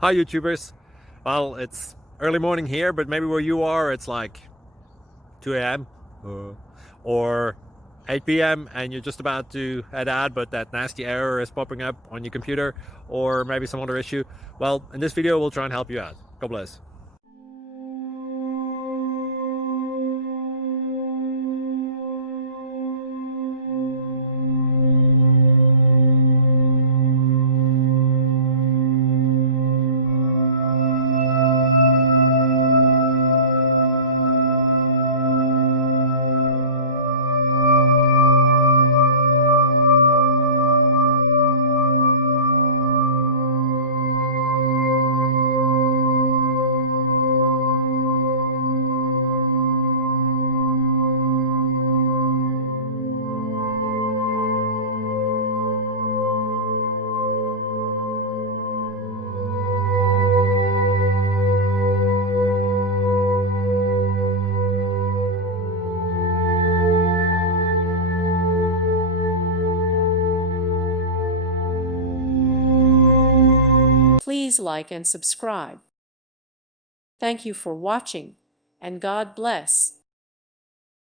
Hi YouTubers. Well, it's early morning here, but maybe where you are it's like 2 a.m. or 8 p.m. and you're just about to head out, but that nasty error is popping up on your computer, or maybe some other issue. Well, in this video we'll try and help you out. God bless. Please like and subscribe. Thank you for watching, and God bless.